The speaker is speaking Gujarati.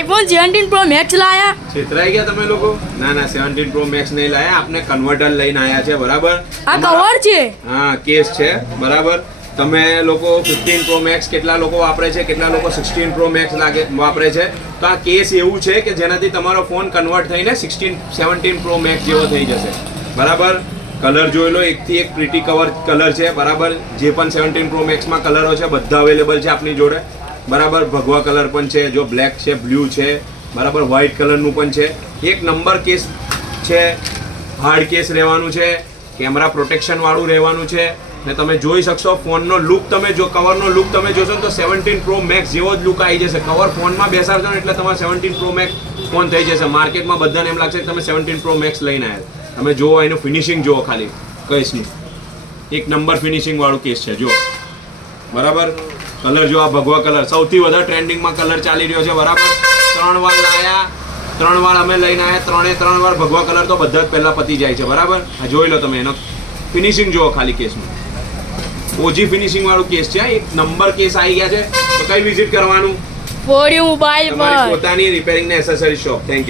આઈફોન 17 પ્રો મેક્સ લાયા. છેતરાઈ ગયા તમે લોકો? ના ના 17 પ્રો મેક્સ નહીં લાયા, આપને કન્વર્ટર લઈને આવ્યા છે બરાબર. આ કવર છે. હા કેસ છે બરાબર. તમે લોકો 15 પ્રો મેક્સ કેટલા લોકો વાપરે છે, કેટલા લોકો 16 પ્રો મેક્સ વાપરે છે, તો આ કેસ એવું છે કે જેનાથી તમારો ફોન કન્વર્ટ થઈને 17 પ્રો મેક્સ જેવો થઈ જશે બરાબર. કલર જોઈ લો, એકથી એક પ્રીટી કલર છે બરાબર. જે પણ 17 પ્રો મેક્સમાં કલરો છે બધા અવેલેબલ છે આપની જોડે બરાબર. ભગવા કલર પણ છે, જો બ્લેક છે, બ્લુ છે બરાબર, વ્હાઇટ કલરનું પણ છે. એક નંબર કેસ છે, હાર્ડ કેસ રહેવાનું છે, કેમેરા પ્રોટેક્શન વાળું રહેવાનું છે ને તમે જોઈ શકશો ફોનનો લુક. તમે જો કવરનો લુક તમે જોશો ને તો 17 પ્રો મેક્સ જેવો જ લુક આવી જશે. કવર ફોનમાં બેસાડશો ને એટલે તમારે 17 પ્રો મેક્સ ફોન થઈ જશે. માર્કેટમાં બધાને એમ લાગશે કે તમે 17 પ્રો મેક્સ લઈને આવ્યા. તમે જુઓ એનું ફિનિશિંગ જુઓ ખાલી કઈશનું, એક નંબર ફિનિશિંગ વાળું કેસ છે જો બરાબર. કલર જો આ ભગવા કલર સૌથી વધારે ટ્રેન્ડિંગમાં કલર ચાલી રહ્યો છે બરાબર. 3 વાર લાયા, 3 વાર અમે લઈને આવ્યા, 3 વાર ભગવા કલર તો બધા જ પહેલા પતી જાય છે બરાબર. આ જોઈ લો તમે એનો ફિનિશિંગ જુઓ ખાલી કેસનું, ઓજી ફિનિશિંગ વાળું કેસ છે. એક નંબર કેસ આવી ગયા છે. તો કઈ વિઝિટ કરવાનું? ફોર યુ મોબાઈલ પર તમારી પોતાની રિપેરિંગ ને એસેસરી શોપ. Thank you.